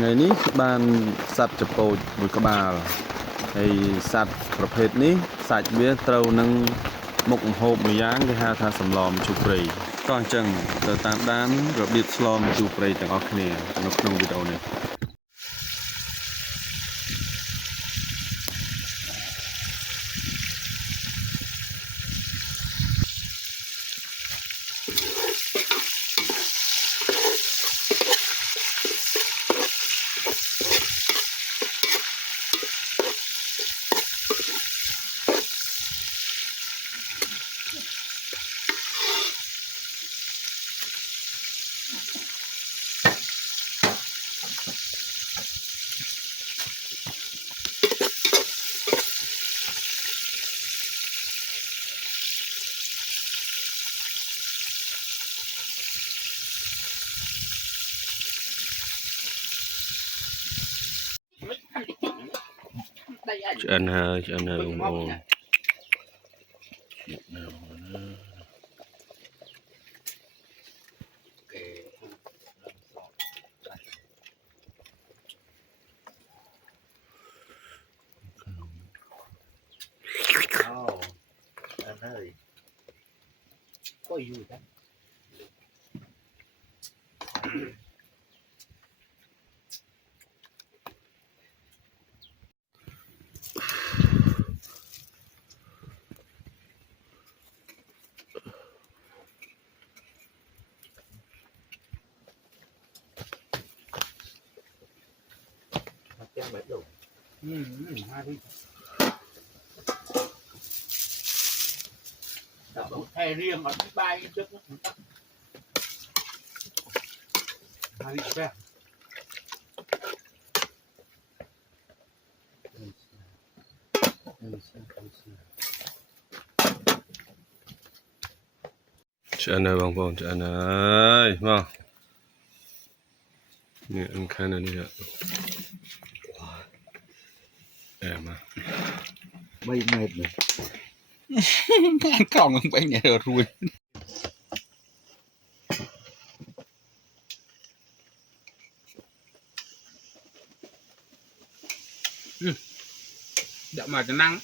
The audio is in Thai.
ไงนี้บ้านสัตว์จะโปรดบุกบาลไอสัตว์ประเภทนี้สัตว์เบี้ยเต้านังมกโหบมือย่างที่หาทางสำลอมจูปรีก็จังเติตามด้านระเบียบสลอมจูปรีต่างออกเนี่ยนกนงวิดีโอนี้อันเฮออันเฮอโอ้anh ơi có vui đó cho bếp luôn hai đi thay riêng ở cái bay trước hai đi xeอันเฮอบางคนอันเฮอมาเนี่ยอันแค่นั้นเนี่ยมาbay mệt rồi còn bay nhẹ rồi dạ mà cho năng